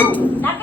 Not